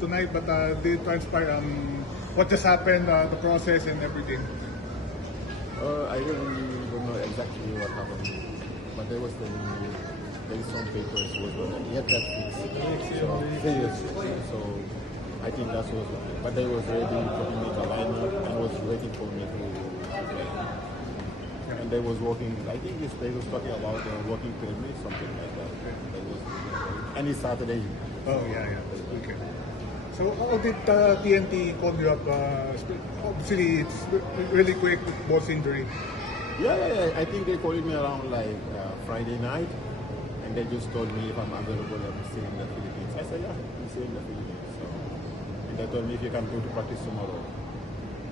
tonight, but did transpire what just happened, the process and everything. I really don't know exactly what happened, but there was some papers was gonna get that fixed. So I think that was, but they was ready for me to line up and was waiting for me to play. And they was working. I think they was talking about working permit, something like that. They was any Saturday. Oh yeah. Okay. So how did TNT call you up? Obviously, it's really quick with both injury. Yeah. I think they called me around like Friday night, and they just told me if I'm available, I'm still in the Philippines. I said, yeah, I'm still in the Philippines. So, and they told me if you can go to practice tomorrow.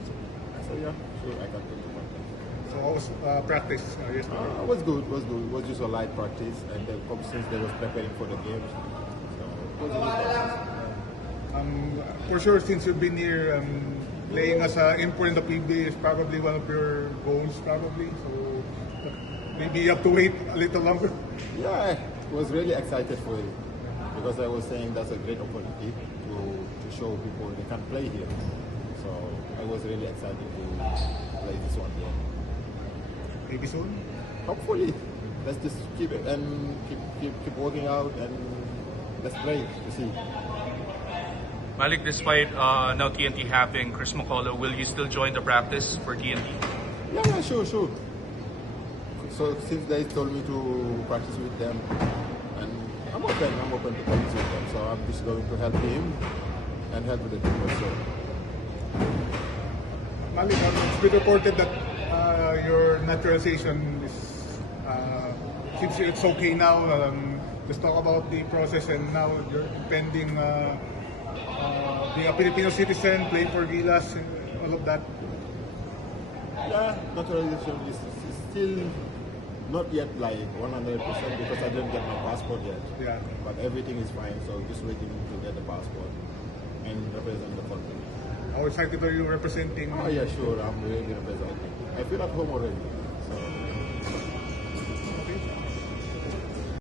So I said, yeah, sure, I can go to practice. So how was practice yesterday? It was good. It was just a light practice, and since they was preparing for the games, so it was a good practice. For sure, since you've been here, playing as an import in the PBA is probably one of your goals, probably. So maybe you have to wait a little longer. Yeah, I was really excited for it because I was saying that's a great opportunity to show people they can play here. So I was really excited to play this one here. Maybe soon. Hopefully, let's just keep it and keep working out and let's play to see. Malik, despite now TNT having Chris McCullough, will you still join the practice for TNT? Yeah, sure. So since they told me to practice with them, and I'm open to practice with them. So I'm just going to help him and help with the team also. Malik, it's been reported that your naturalization is seems it's okay now. Let's talk about the process and now you're pending being a Filipino citizen, play for Gilas, and all of that. Yeah, naturalization is still not yet like 100% because I didn't get my passport yet. Yeah. But everything is fine, so just waiting to get the passport and represent the country. How excited are you representing? Oh yeah, sure, I'm really representing. I feel at home already. So